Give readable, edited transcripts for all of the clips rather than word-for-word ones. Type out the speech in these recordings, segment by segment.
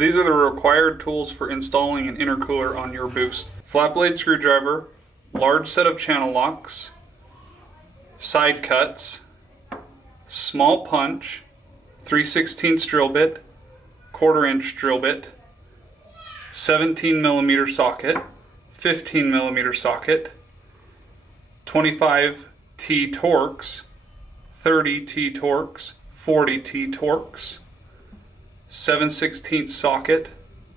These are the required tools for installing an intercooler on your Boost. Flat blade screwdriver, large set of channel locks, side cuts, small punch, 3/16 drill bit, 1/4 inch drill bit, 17mm socket, 15mm socket, 25 T Torx, 30 T Torx, 40 T Torx, 7/16 socket,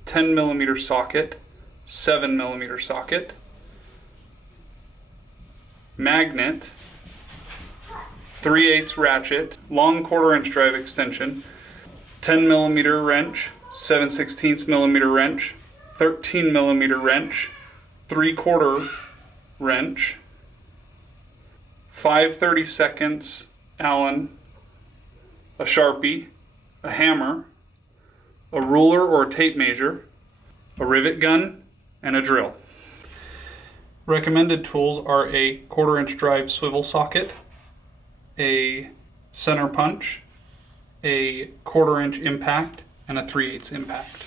10mm socket, 7mm socket, magnet, 3/8 ratchet, long 1/4 inch drive extension, 10mm wrench, 7/16mm wrench, 13mm wrench, 3/4 wrench, 5/32 Allen, a Sharpie, a hammer, a ruler or tape measure, a rivet gun, and a drill. Recommended tools are a 1/4 inch drive swivel socket, a center punch, a 1/4 inch impact, and a 3/8 impact.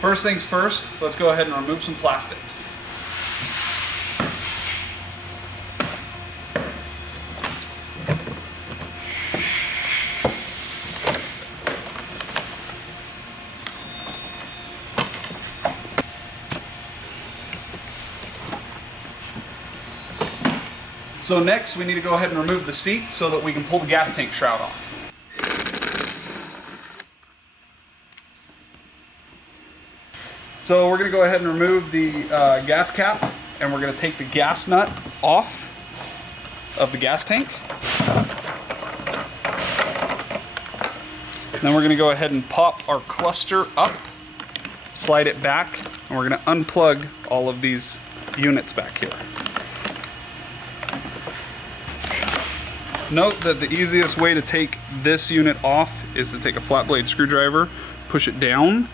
First things first, let's go ahead and remove some plastics. So next we need to go ahead and remove the seat so that we can pull the gas tank shroud off. So we're going to go ahead and remove the gas cap, and we're going to take the gas nut off of the gas tank. Then we're going to go ahead and pop our cluster up, slide it back, and we're going to unplug all of these units back here. Note that the easiest way to take this unit off is to take a flat blade screwdriver, push it down,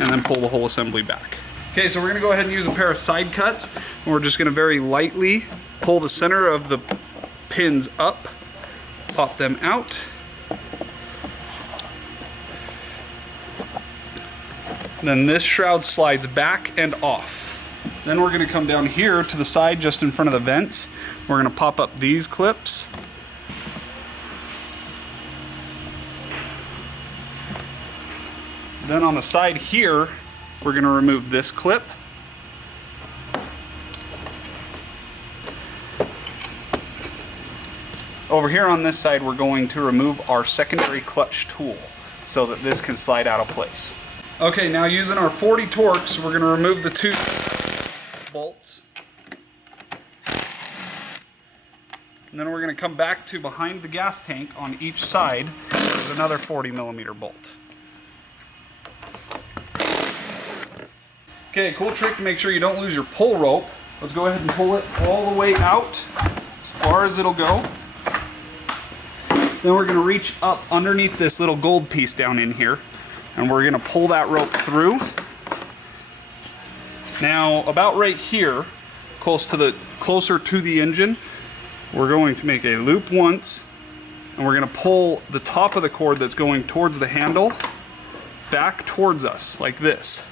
and then pull the whole assembly back. Okay, so we're gonna go ahead and use a pair of side cuts, and we're just gonna very lightly pull the center of the pins up, pop them out. Then this shroud slides back and off. Then we're gonna come down here to the side just in front of the vents. We're gonna pop up these clips. Then on the side here, we're going to remove this clip. Over here on this side, we're going to remove our secondary clutch tool so that this can slide out of place. Okay, now using our 40 Torx, we're going to remove the two bolts. And then we're going to come back to behind the gas tank on each side with another 40mm bolt. Okay, cool trick to make sure you don't lose your pull rope. Let's go ahead and pull it all the way out, as far as it'll go. Then we're gonna reach up underneath this little gold piece down in here, and we're gonna pull that rope through. Now, about right here, closer to the engine, we're going to make a loop once, and we're gonna pull the top of the cord that's going towards the handle back towards us, like this.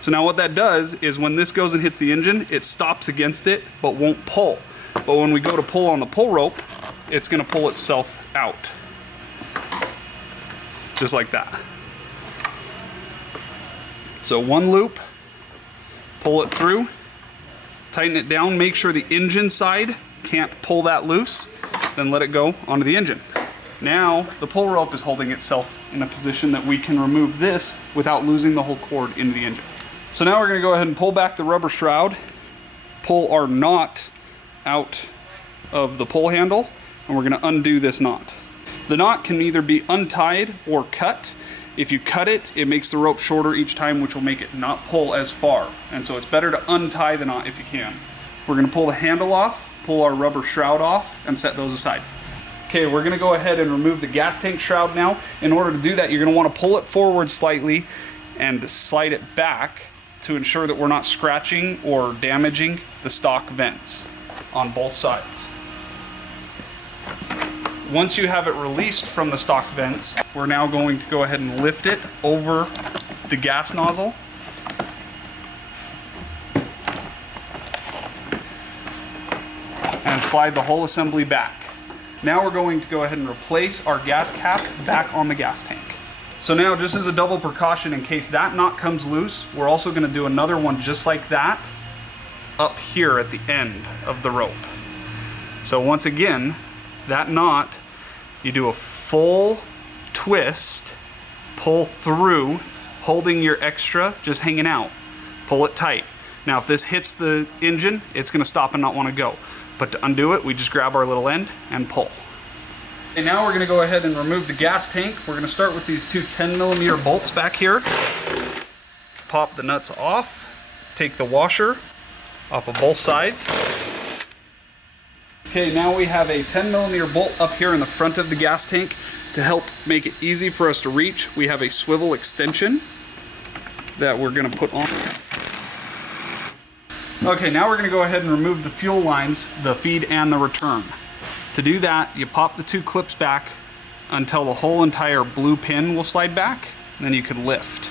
So now what that does is when this goes and hits the engine, it stops against it, but won't pull. But when we go to pull on the pull rope, it's gonna pull itself out. Just like that. So one loop, pull it through, tighten it down, make sure the engine side can't pull that loose, then let it go onto the engine. Now the pull rope is holding itself in a position that we can remove this without losing the whole cord into the engine. So now we're going to go ahead and pull back the rubber shroud, pull our knot out of the pull handle, and we're going to undo this knot. The knot can either be untied or cut. If you cut it, it makes the rope shorter each time, which will make it not pull as far. And so it's better to untie the knot if you can. We're going to pull the handle off, pull our rubber shroud off, and set those aside. Okay, we're going to go ahead and remove the gas tank shroud now. In order to do that, you're going to want to pull it forward slightly and slide it back to ensure that we're not scratching or damaging the stock vents on both sides. Once you have it released from the stock vents, we're now going to go ahead and lift it over the gas nozzle. And slide the whole assembly back. Now we're going to go ahead and replace our gas cap back on the gas tank. So now, just as a double precaution, in case that knot comes loose, we're also going to do another one just like that up here at the end of the rope. So once again, that knot, you do a full twist, pull through, holding your extra just hanging out. Pull it tight. Now if this hits the engine, it's going to stop and not want to go. But to undo it, we just grab our little end and pull. And now we're going to go ahead and remove the gas tank. We're going to start with these two 10mm bolts back here. Pop the nuts off. Take the washer off of both sides. Okay, now we have a 10mm bolt up here in the front of the gas tank. To help make it easy for us to reach, we have a swivel extension that we're going to put on. Okay, now we're going to go ahead and remove the fuel lines, the feed and the return. To do that, you pop the two clips back until the whole entire blue pin will slide back, and then you can lift.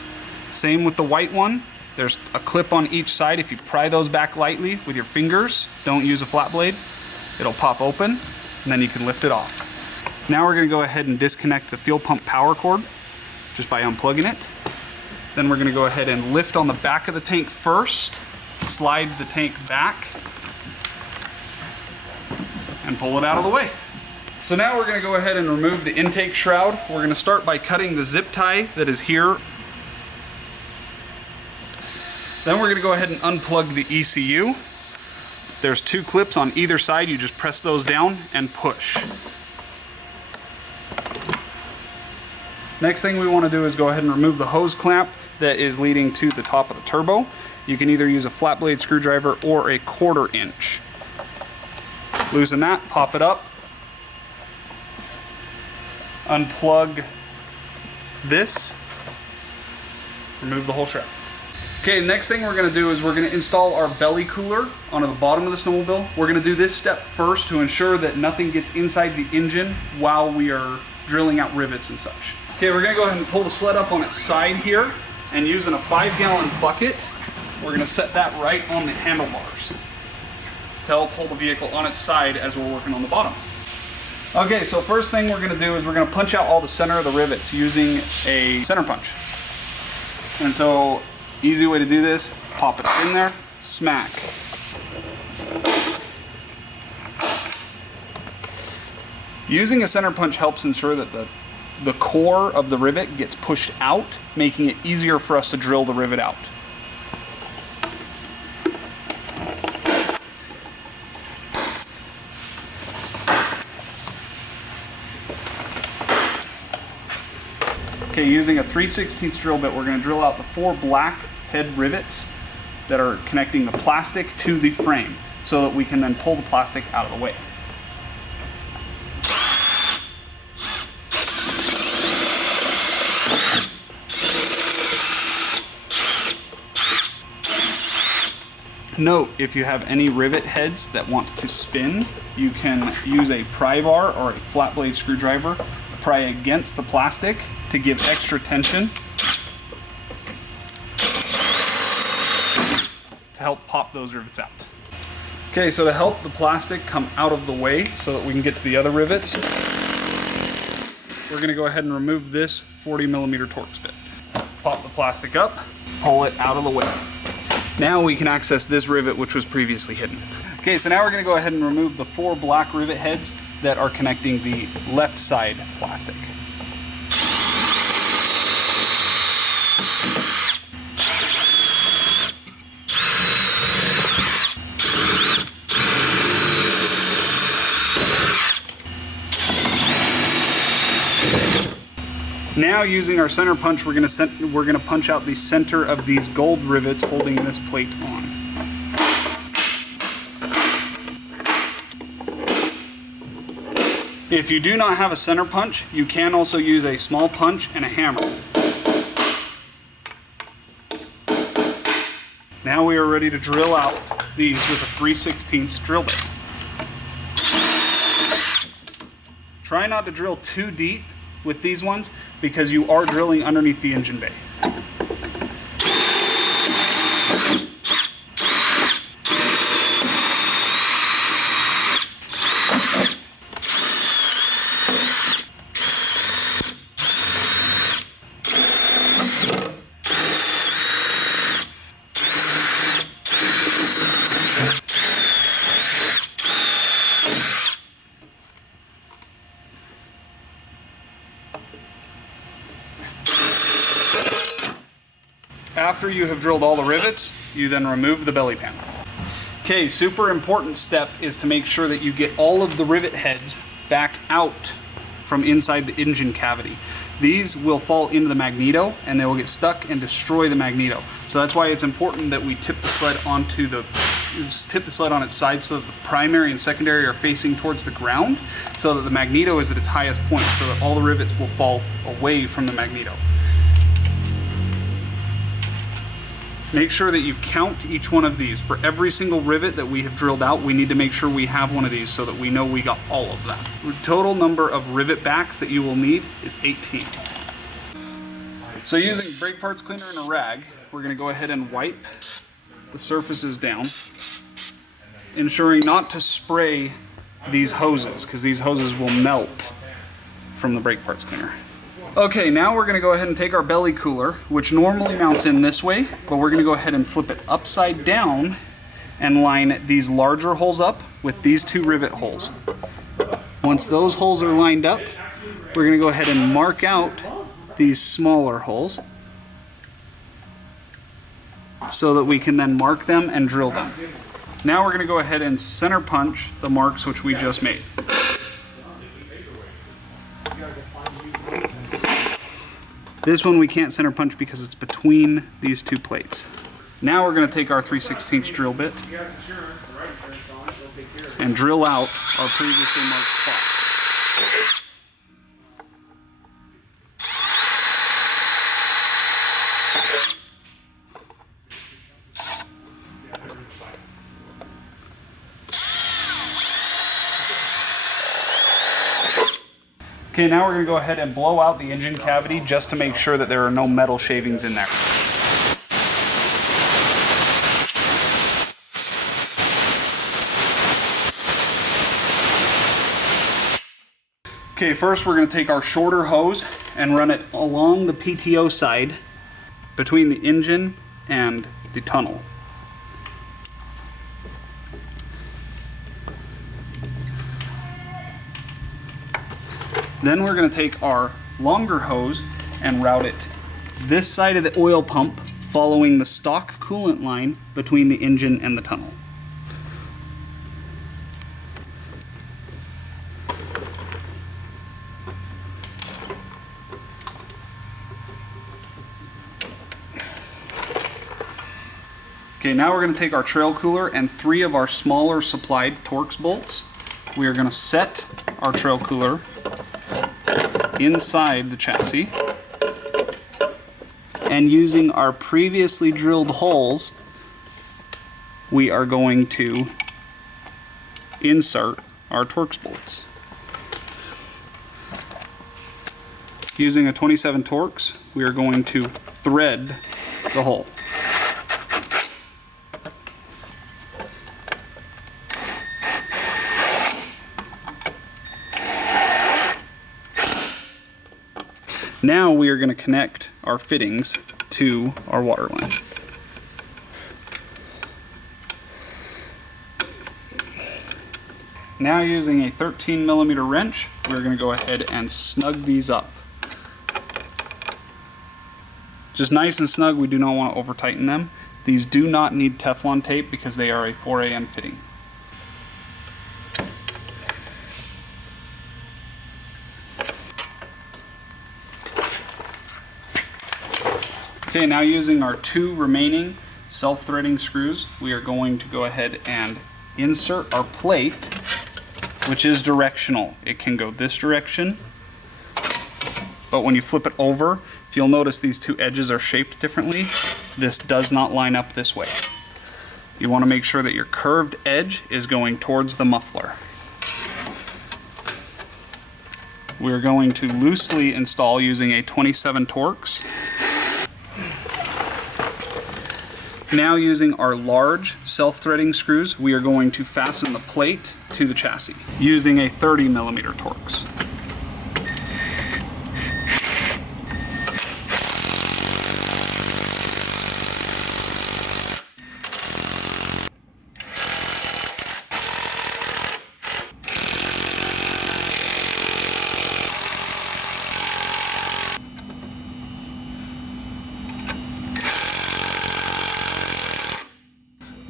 Same with the white one. There's a clip on each side. If you pry those back lightly with your fingers, don't use a flat blade, it'll pop open, and then you can lift it off. Now we're going to go ahead and disconnect the fuel pump power cord just by unplugging it. Then we're going to go ahead and lift on the back of the tank first, slide the tank back, and pull it out of the way. So now we're going to go ahead and remove the intake shroud. We're going to start by cutting the zip tie that is here. Then we're going to go ahead and unplug the ECU. There's two clips on either side. You just press those down and push. Next thing we want to do is go ahead and remove the hose clamp that is leading to the top of the turbo. You can either use a flat blade screwdriver or a 1/4 inch. Loosen that, pop it up, unplug this, remove the whole shroud. Okay, next thing we're going to do is we're going to install our belly cooler onto the bottom of the snowmobile. We're going to do this step first to ensure that nothing gets inside the engine while we are drilling out rivets and such. Okay, we're going to go ahead and pull the sled up on its side here, and using a 5-gallon bucket, we're going to set that right on the handlebars to help hold the vehicle on its side as we're working on the bottom. Okay, so first thing we're going to do is we're going to punch out all the center of the rivets using a center punch. And so, easy way to do this, pop it in there, smack. Using a center punch helps ensure that the core of the rivet gets pushed out, making it easier for us to drill the rivet out. Okay, using a 3/16 drill bit, we're going to drill out the 4 black head rivets that are connecting the plastic to the frame so that we can then pull the plastic out of the way. Note, if you have any rivet heads that want to spin, you can use a pry bar or a flat blade screwdriver, pry against the plastic to give extra tension to help pop those rivets out. Okay, so to help the plastic come out of the way so that we can get to the other rivets, we're going to go ahead and remove this 40mm Torx bit. Pop the plastic up, pull it out of the way. Now we can access this rivet which was previously hidden. Okay, so now we're going to go ahead and remove the 4 black rivet heads that are connecting the left side plastic. Now, using our center punch, we're going to punch out the center of these gold rivets holding this plate on. If you do not have a center punch, you can also use a small punch and a hammer. Now we are ready to drill out these with a 3/16 drill bit. Try not to drill too deep with these ones because you are drilling underneath the engine bay. After you have drilled all the rivets, you then remove the belly panel. Okay, super important step is to make sure that you get all of the rivet heads back out from inside the engine cavity. These will fall into the magneto and they will get stuck and destroy the magneto. So that's why it's important that we tip the sled on its side so that the primary and secondary are facing towards the ground, so that the magneto is at its highest point, so that all the rivets will fall away from the magneto. Make sure that you count each one of these. For every single rivet that we have drilled out, we need to make sure we have one of these so that we know we got all of them. The total number of rivet backs that you will need is 18. So using brake parts cleaner and a rag, we're going to go ahead and wipe the surfaces down, ensuring not to spray these hoses, because these hoses will melt from the brake parts cleaner. Okay, now we're going to go ahead and take our belly cooler, which normally mounts in this way, but we're going to go ahead and flip it upside down and line these larger holes up with these two rivet holes. Once those holes are lined up, we're going to go ahead and mark out these smaller holes so that we can then mark them and drill them. Now we're going to go ahead and center punch the marks which we just made. This one we can't center punch because it's between these two plates. Now we're going to take our 3/16 drill bit and drill out our previously marked spot. Okay, now we're going to go ahead and blow out the engine cavity just to make sure that there are no metal shavings in there. Okay, first we're going to take our shorter hose and run it along the PTO side between the engine and the tunnel. Then we're going to take our longer hose and route it this side of the oil pump, following the stock coolant line between the engine and the tunnel. Okay, now we're going to take our trail cooler and 3 of our smaller supplied Torx bolts. We are going to set our trail cooler inside the chassis, and using our previously drilled holes, we are going to insert our Torx bolts. Using a 27 Torx, we are going to thread the hole. Now we are going to connect our fittings to our water line. Now using a 13mm wrench, we're going to go ahead and snug these up. Just nice and snug, we do not want to over tighten them. These do not need Teflon tape because they are a 4AN fitting. Okay, now using our 2 remaining self-threading screws, we are going to go ahead and insert our plate, which is directional. It can go this direction, but when you flip it over, if you'll notice these 2 edges are shaped differently, this does not line up this way. You want to make sure that your curved edge is going towards the muffler. We're going to loosely install using a 27 Torx. Now using our large self-threading screws, we are going to fasten the plate to the chassis using a 30mm Torx.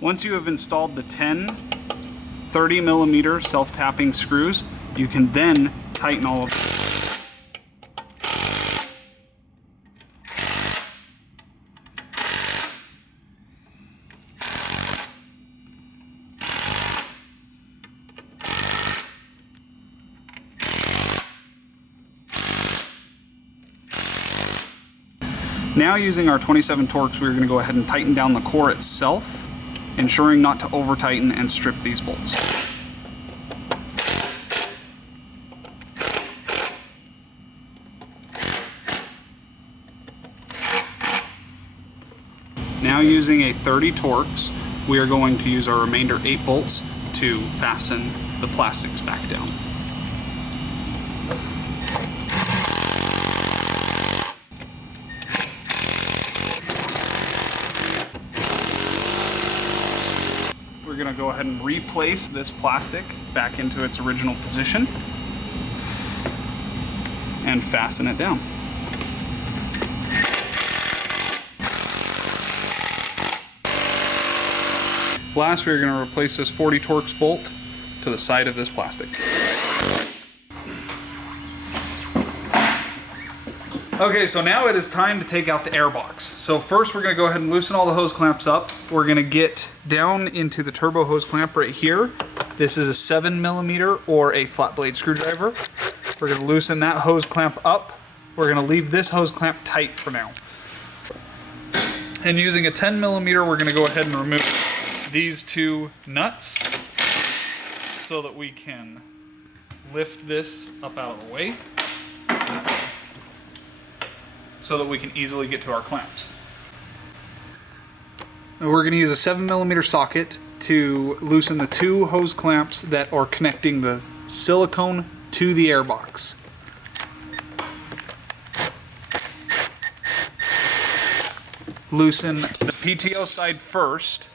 Once you have installed the 10 30mm self-tapping screws, you can then tighten all of them. Now using our 27 Torx, we're going to go ahead and tighten down the core itself, ensuring not to over tighten and strip these bolts. Now using a 30 Torx, we are going to use our remainder 8 bolts to fasten the plastics back down. We're going to go ahead and replace this plastic back into its original position and fasten it down. Last, we're going to replace this 40 Torx bolt to the side of this plastic. Okay, so now it is time to take out the airbox. So first we're going to go ahead and loosen all the hose clamps up. We're going to get down into the turbo hose clamp right here. This is a 7mm or a flat blade screwdriver. We're going to loosen that hose clamp up. We're going to leave this hose clamp tight for now. And using a 10mm, we're going to go ahead and remove these 2 nuts so that we can lift this up out of the way, so that we can easily get to our clamps. And we're going to use a 7mm socket to loosen the 2 hose clamps that are connecting the silicone to the airbox. Loosen the PTO side first.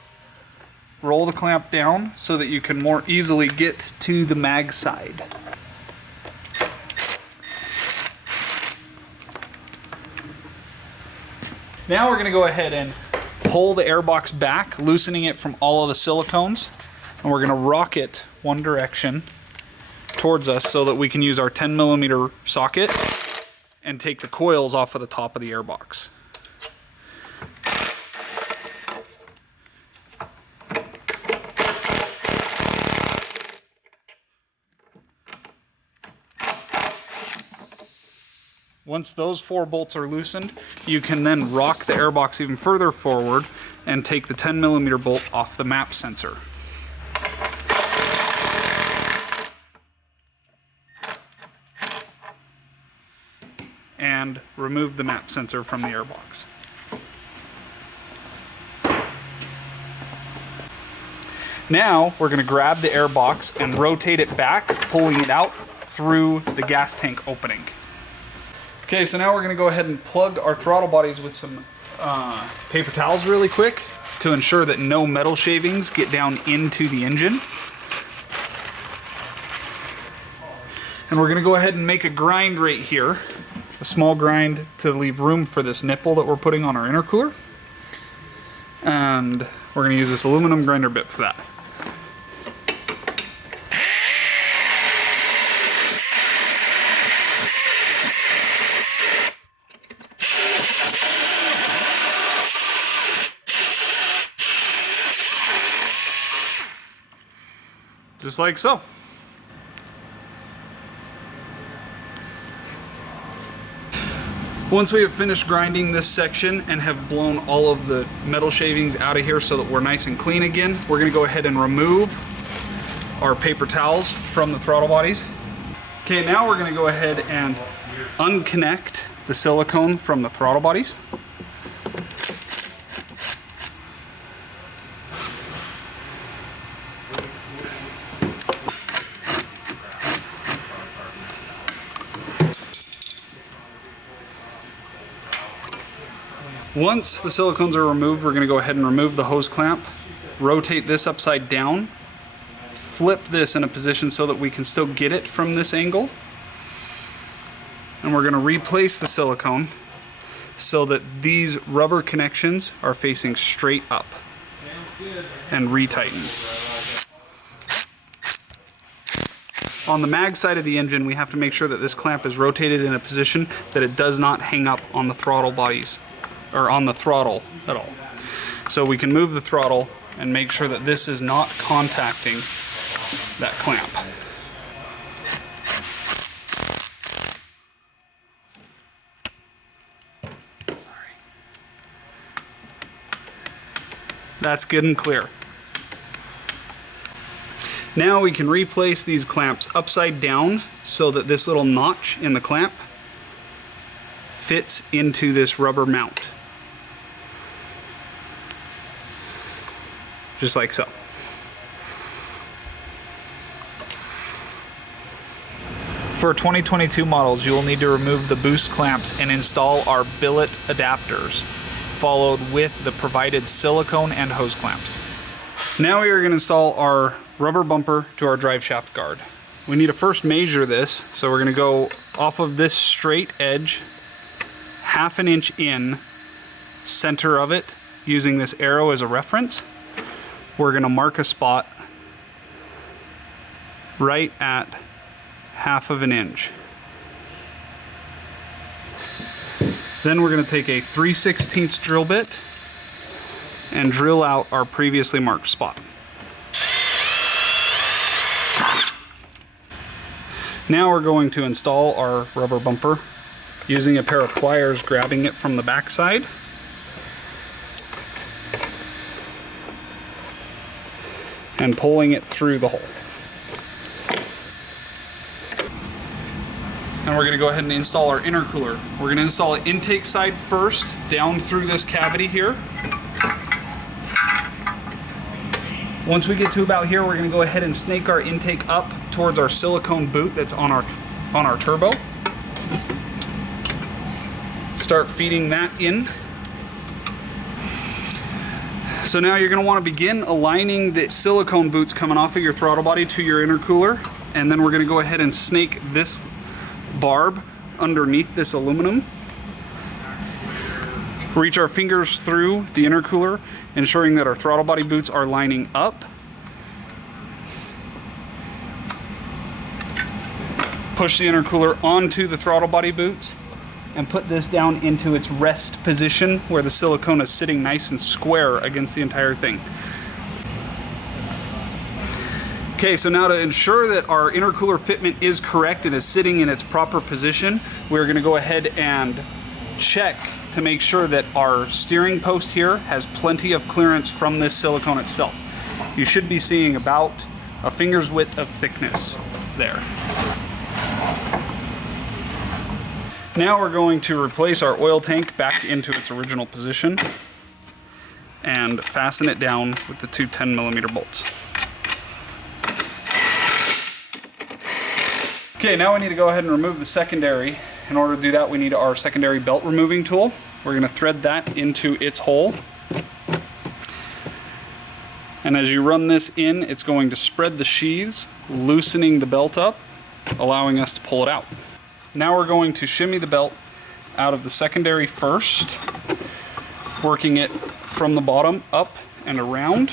Roll the clamp down so that you can more easily get to the mag side. Now we're going to go ahead and pull the airbox back, loosening it from all of the silicones, and we're going to rock it one direction towards us so that we can use our 10mm socket and take the coils off of the top of the airbox. Once those 4 bolts are loosened, you can then rock the airbox even further forward and take the 10mm bolt off the map sensor. And remove the map sensor from the airbox. Now we're going to grab the airbox and rotate it back, pulling it out through the gas tank opening. Okay, so now we're going to go ahead and plug our throttle bodies with some paper towels really quick to ensure that no metal shavings get down into the engine. And we're going to go ahead and make a grind right here, a small grind to leave room for this nipple that we're putting on our intercooler. And we're going to use this aluminum grinder bit for that. Just like so. Once we have finished grinding this section and have blown all of the metal shavings out of here so that we're nice and clean again, we're going to go ahead and remove our paper towels from the throttle bodies. Okay, now we're going to go ahead and unconnect the silicone from the throttle bodies. Once the silicones are removed, we're going to go ahead and remove the hose clamp, rotate this upside down, flip this in a position so that we can still get it from this angle. And we're going to replace the silicone so that these rubber connections are facing straight up. and retighten. On the mag side of the engine, we have to make sure that this clamp is rotated in a position that it does not hang up on the throttle bodies, or on the throttle at all. So we can move the throttle and make sure that this is not contacting that clamp. Sorry. That's good and clear. Now we can replace these clamps upside down so that this little notch in the clamp fits into this rubber mount. Just like so. For 2022 models, you will need to remove the boost clamps and install our billet adapters, followed with the provided silicone and hose clamps. Now we are going to install our rubber bumper to our drive shaft guard. We need to first measure this, so we're going to go off of this straight edge, 1/2 inch in, center of it, using this arrow as a reference. We're going to mark a spot right at 1/2 inch. Then we're going to take a 3/16 drill bit and drill out our previously marked spot. Now we're going to install our rubber bumper using a pair of pliers, grabbing it from the back side. And pulling it through the hole. And we're going to go ahead and install our intercooler. We're going to install an intake side first, down through this cavity here. Once we get to about here, we're going to go ahead and snake our intake up towards our silicone boot that's on our turbo. Start feeding that in. So now you're going to want to begin aligning the silicone boots coming off of your throttle body to your intercooler, and then we're going to go ahead and snake this barb underneath this aluminum. Reach our fingers through the intercooler, ensuring that our throttle body boots are lining up. Push the intercooler onto the throttle body boots and put this down into its rest position where the silicone is sitting nice and square against the entire thing. Okay, so now to ensure that our intercooler fitment is correct and is sitting in its proper position, we're going to go ahead and check to make sure that our steering post here has plenty of clearance from this silicone itself. You should be seeing about a finger's width of thickness there. Now we're going to replace our oil tank back into its original position and fasten it down with the two 10mm bolts. Okay, now we need to go ahead and remove the secondary. In order to do that, we need our secondary belt removing tool. We're going to thread that into its hole. And as you run this in, it's going to spread the sheaths, loosening the belt up, allowing us to pull it out. Now we're going to shimmy the belt out of the secondary first, working it from the bottom up and around.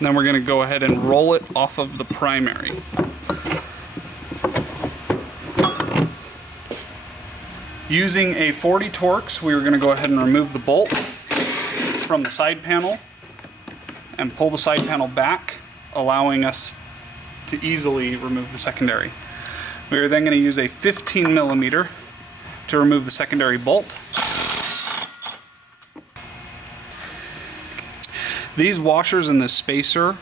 Then we're going to go ahead and roll it off of the primary. Using a 40 Torx, we are going to go ahead and remove the bolt from the side panel and pull the side panel back, allowing us to easily remove the secondary. We are then going to use a 15mm to remove the secondary bolt. These washers and this spacer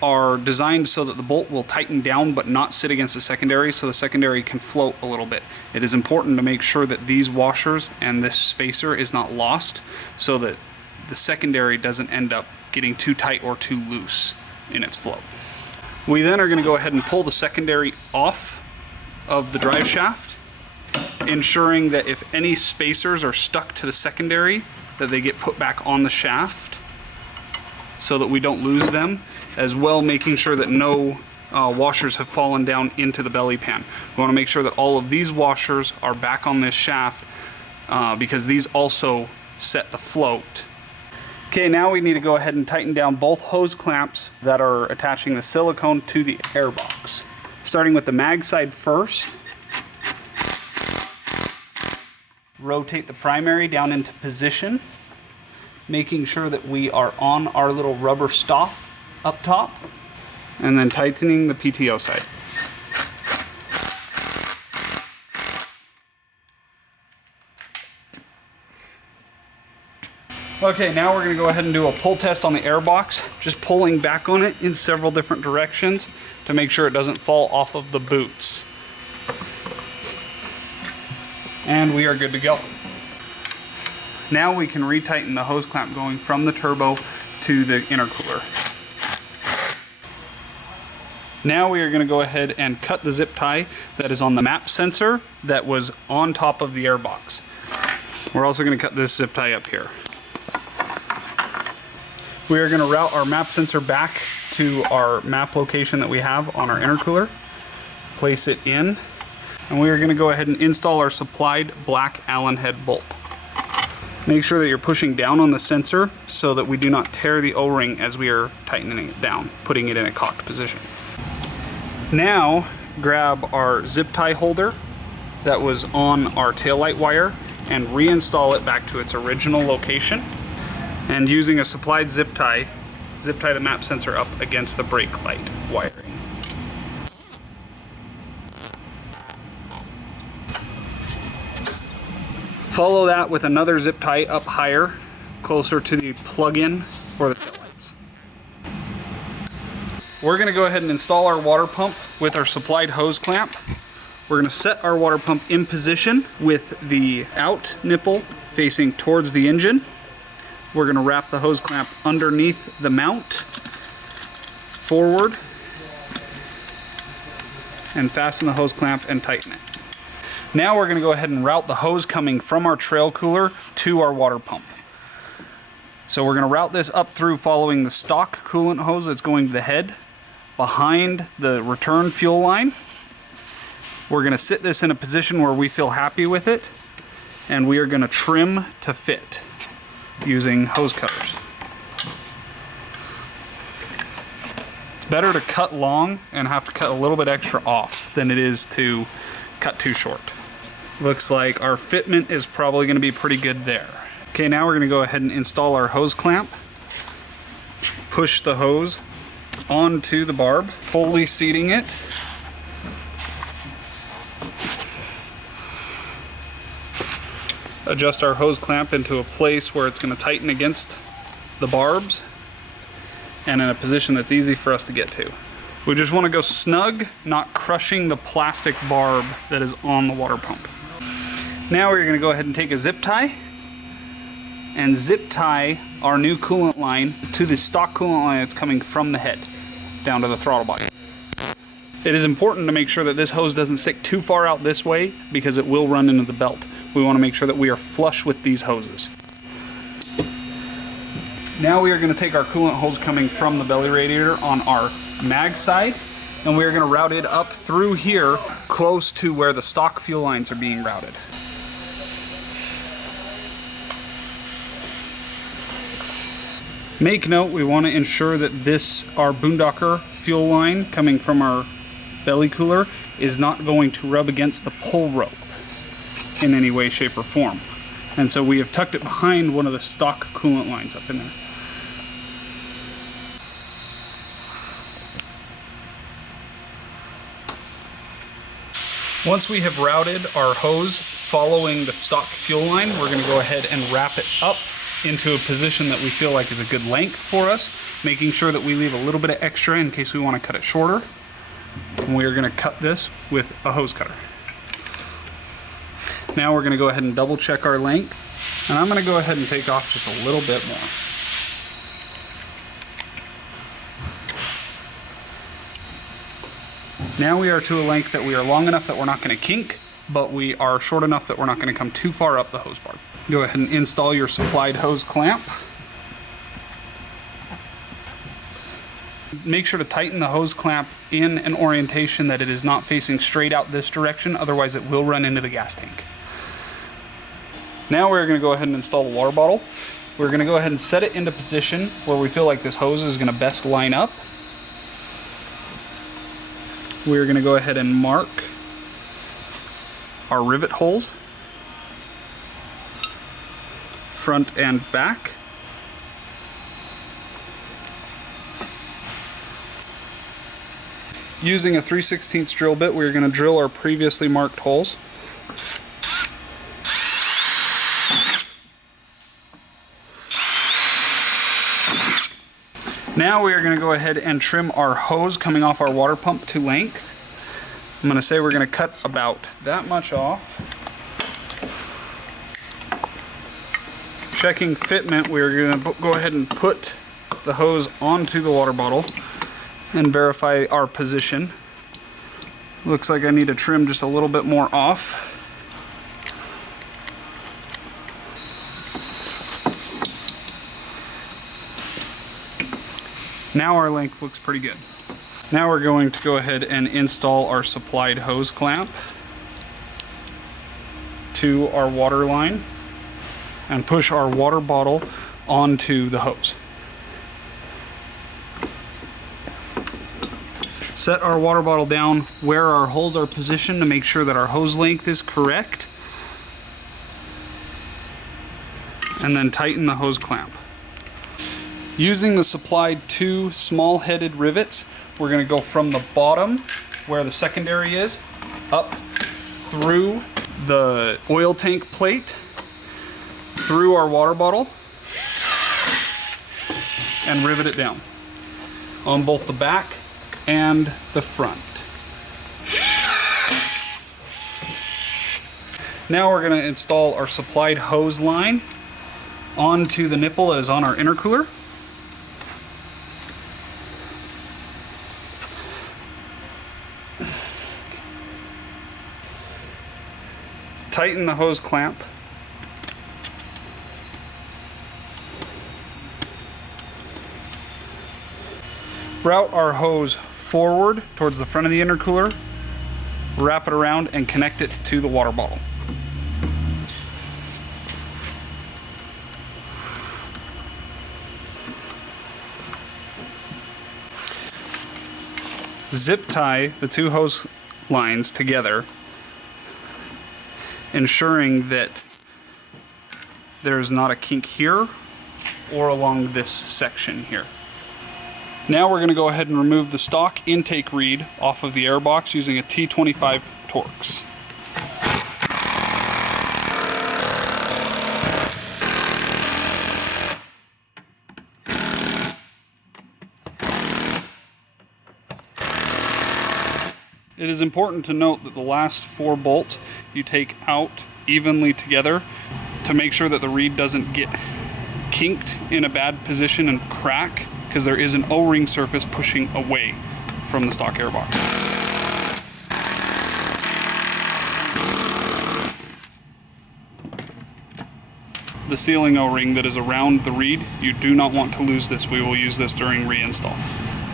are designed so that the bolt will tighten down but not sit against the secondary, so the secondary can float a little bit. It is important to make sure that these washers and this spacer is not lost so that the secondary doesn't end up getting too tight or too loose in its flow. We then are going to go ahead and pull the secondary off of the drive shaft, ensuring that if any spacers are stuck to the secondary, that they get put back on the shaft so that we don't lose them, as well making sure that no washers have fallen down into the belly pan. We want to make sure that all of these washers are back on this shaft because these also set the float. Okay, now we need to go ahead and tighten down both hose clamps that are attaching the silicone to the airbox. Starting with the mag side first. Rotate the primary down into position, making sure that we are on our little rubber stop up top, and then tightening the PTO side. Okay, now we're going to go ahead and do a pull test on the airbox, just pulling back on it in several different directions to make sure it doesn't fall off of the boots. And we are good to go. Now we can retighten the hose clamp going from the turbo to the intercooler. Now we are going to go ahead and cut the zip tie that is on the map sensor that was on top of the airbox. We're also going to cut this zip tie up here. We are going to route our map sensor back to our map location that we have on our intercooler, place it in, and we are going to go ahead and install our supplied black Allen head bolt. Make sure that you're pushing down on the sensor so that we do not tear the O-ring as we are tightening it down, putting it in a cocked position. Now grab our zip tie holder that was on our taillight wire and reinstall it back to its original location. And using a supplied zip tie the map sensor up against the brake light wiring. Follow that with another zip tie up higher, closer to the plug-in for the taillights. We're going to go ahead and install our water pump with our supplied hose clamp. We're going to set our water pump in position with the out nipple facing towards the engine. We're going to wrap the hose clamp underneath the mount, forward, and fasten the hose clamp and tighten it. Now we're going to go ahead and route the hose coming from our trail cooler to our water pump. So we're going to route this up through following the stock coolant hose that's going to the head, behind the return fuel line. We're going to sit this in a position where we feel happy with it, and we are going to trim to fit using hose cutters. It's better to cut long and have to cut a little bit extra off than it is to cut too short. Looks like our fitment is probably going to be pretty good there. Okay, now we're going to go ahead and install our hose clamp. Push the hose onto the barb, fully seating it. Adjust our hose clamp into a place where it's going to tighten against the barbs and in a position that's easy for us to get to. We just want to go snug, not crushing the plastic barb that is on the water pump. Now we're going to go ahead and take a zip tie and zip tie our new coolant line to the stock coolant line that's coming from the head down to the throttle body. It is important to make sure that this hose doesn't stick too far out this way because it will run into the belt. We want to make sure that we are flush with these hoses. Now we are going to take our coolant hose coming from the belly radiator on our mag side, and we are going to route it up through here close to where the stock fuel lines are being routed. Make note, we want to ensure that our BoonDocker fuel line coming from our belly cooler is not going to rub against the pull rope in any way, shape, or form. And so we have tucked it behind one of the stock coolant lines up in there. Once we have routed our hose following the stock fuel line, we're going to go ahead and wrap it up into a position that we feel like is a good length for us, making sure that we leave a little bit of extra in case we want to cut it shorter. And we are going to cut this with a hose cutter. Now we're going to go ahead and double check our length, and I'm going to go ahead and take off just a little bit more. Now we are to a length that we are long enough that we're not going to kink, but we are short enough that we're not going to come too far up the hose bar. Go ahead and install your supplied hose clamp. Make sure to tighten the hose clamp in an orientation that it is not facing straight out this direction, otherwise it will run into the gas tank. Now we're going to go ahead and install the water bottle. We're going to go ahead and set it into position where we feel like this hose is going to best line up. We're going to go ahead and mark our rivet holes, front and back. Using a 3/16 drill bit, we're going to drill our previously marked holes. Now we are going to go ahead and trim our hose coming off our water pump to length. I'm going to say we're going to cut about that much off. Checking fitment, we're going to go ahead and put the hose onto the water bottle and verify our position. Looks like I need to trim just a little bit more off. Now our length looks pretty good. Now we're going to go ahead and install our supplied hose clamp to our water line and push our water bottle onto the hose. Set our water bottle down where our holes are positioned to make sure that our hose length is correct. And then tighten the hose clamp. Using the supplied 2 small-headed rivets, we're going to go from the bottom, where the secondary is, up through the oil tank plate, through our water bottle, and rivet it down on both the back and the front. Now we're going to install our supplied hose line onto the nipple that is on our intercooler. Tighten the hose clamp. Route our hose forward towards the front of the intercooler, wrap it around and connect it to the water bottle. Zip tie the 2 hose lines together, ensuring that there's not a kink here or along this section here. Now we're going to go ahead and remove the stock intake reed off of the Airbox using a T25 Torx. It is important to note that the last 4 bolts you take out evenly together to make sure that the reed doesn't get kinked in a bad position and crack, because there is an O-ring surface pushing away from the stock Airbox. The sealing O-ring that is around the reed, you do not want to lose this. We will use this during reinstall.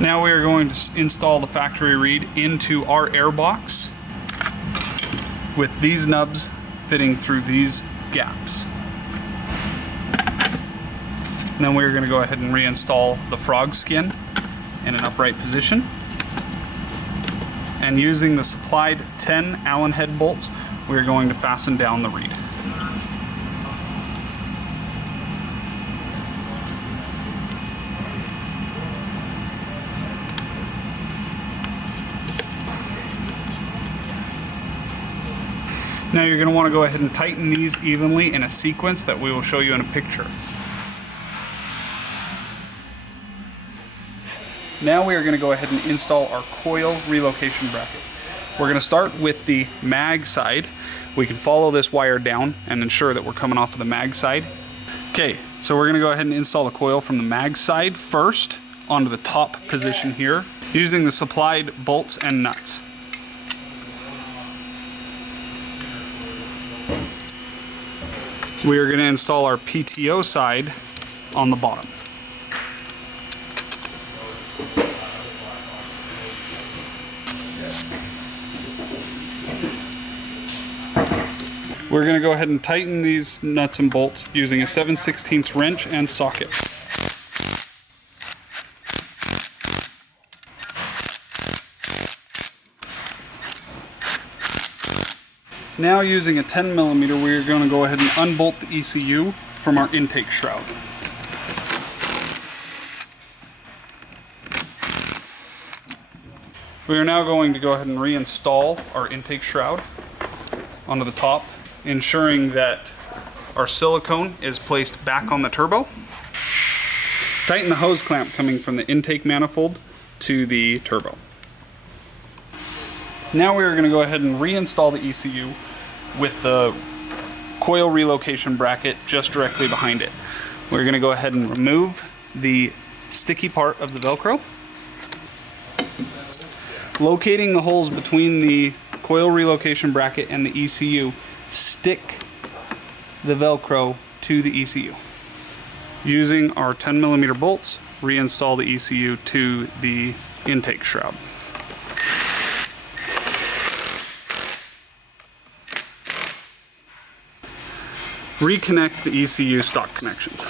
Now we are going to install the factory reed into our Airbox with these nubs fitting through these gaps. And then we're going to go ahead and reinstall the frog skin in an upright position. And using the supplied 10 Allen head bolts, we're going to fasten down the reed. Now you're going to want to go ahead and tighten these evenly in a sequence that we will show you in a picture. Now we are going to go ahead and install our coil relocation bracket. We're going to start with the mag side. We can follow this wire down and ensure that we're coming off of the mag side. Okay, so we're going to go ahead and install the coil from the mag side first onto the top position here using the supplied bolts and nuts. We are going to install our PTO side on the bottom. We're going to go ahead and tighten these nuts and bolts using a 7/16 wrench and socket. Now using a 10mm, we're going to go ahead and unbolt the ECU from our intake shroud. We are now going to go ahead and reinstall our intake shroud onto the top, ensuring that our silicone is placed back on the turbo. Tighten the hose clamp coming from the intake manifold to the turbo. Now we are going to go ahead and reinstall the ECU with the coil relocation bracket just directly behind it. We're going to go ahead and remove the sticky part of the Velcro. Locating the holes between the coil relocation bracket and the ECU, stick the Velcro to the ECU. Using our 10mm bolts, reinstall the ECU to the intake shroud. Reconnect the ECU stock connections.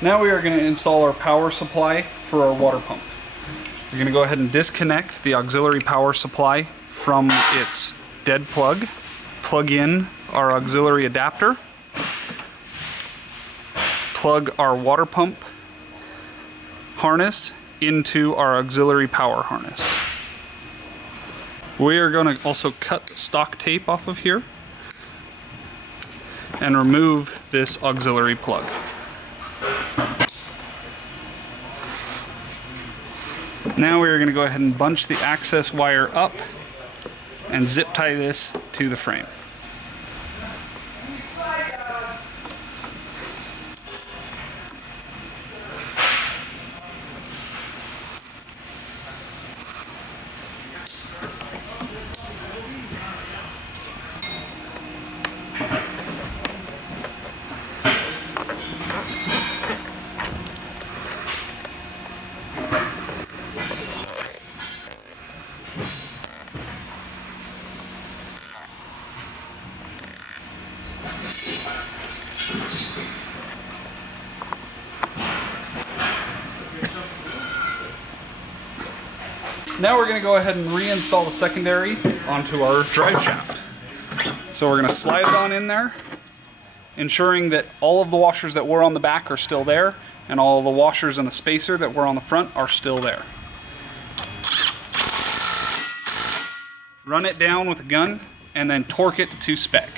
Now we are going to install our power supply for our water pump. We're going to go ahead and disconnect the auxiliary power supply from its dead plug. Plug in our auxiliary adapter. Plug our water pump harness into our auxiliary power harness. We are going to also cut the stock tape off of here and remove this auxiliary plug. Now we are going to go ahead and bunch the access wire up and zip tie this to the frame. Now we're going to go ahead and reinstall the secondary onto our drive shaft. So we're going to slide it on in there, ensuring that all of the washers that were on the back are still there, and all of the washers and the spacer that were on the front are still there. Run it down with a gun, and then torque it to spec.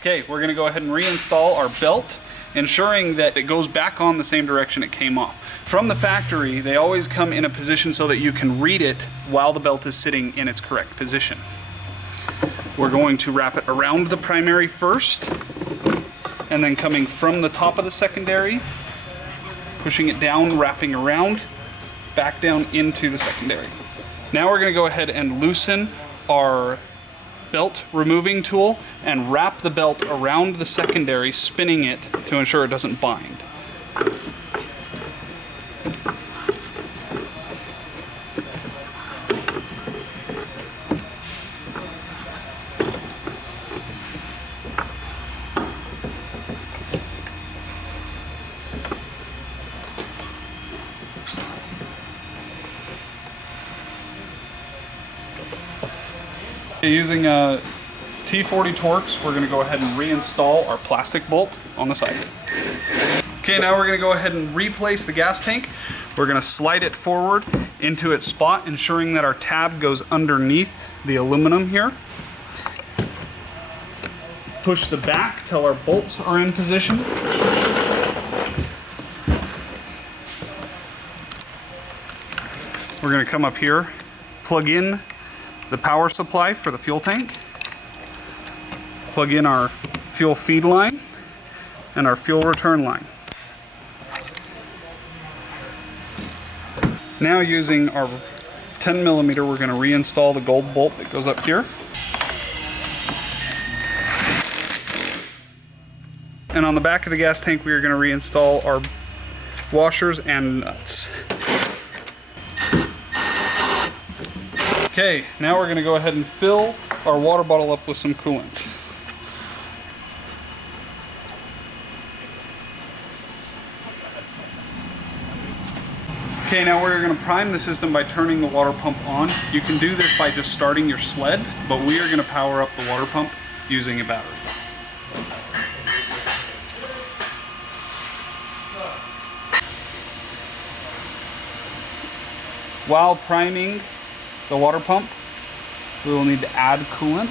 Okay, we're going to go ahead and reinstall our belt, ensuring that it goes back on the same direction it came off. From the factory, they always come in a position so that you can read it while the belt is sitting in its correct position. We're going to wrap it around the primary first, and then coming from the top of the secondary, pushing it down, wrapping around, back down into the secondary. Now we're going to go ahead and loosen our belt removing tool and wrap the belt around the secondary, spinning it to ensure it doesn't bind. Using T40 Torx, we're going to go ahead and reinstall our plastic bolt on the side. Okay, now we're going to go ahead and replace the gas tank. We're going to slide it forward into its spot, ensuring that our tab goes underneath the aluminum here. Push the back till our bolts are in position. We're going to come up here, plug in the power supply for the fuel tank, plug in our fuel feed line and our fuel return line. Now using our 10mm, we're going to reinstall the gold bolt that goes up here. And on the back of the gas tank, we are going to reinstall our washers and nuts. Okay, now we're going to go ahead and fill our water bottle up with some coolant. Okay, now we're going to prime the system by turning the water pump on. You can do this by just starting your sled, but we are going to power up the water pump using a battery. While priming the water pump, we will need to add coolant,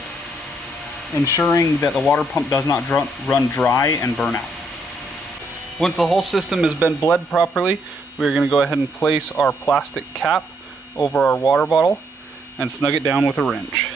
ensuring that the water pump does not run dry and burn out. Once the whole system has been bled properly, we're going to go ahead and place our plastic cap over our water bottle and snug it down with a wrench.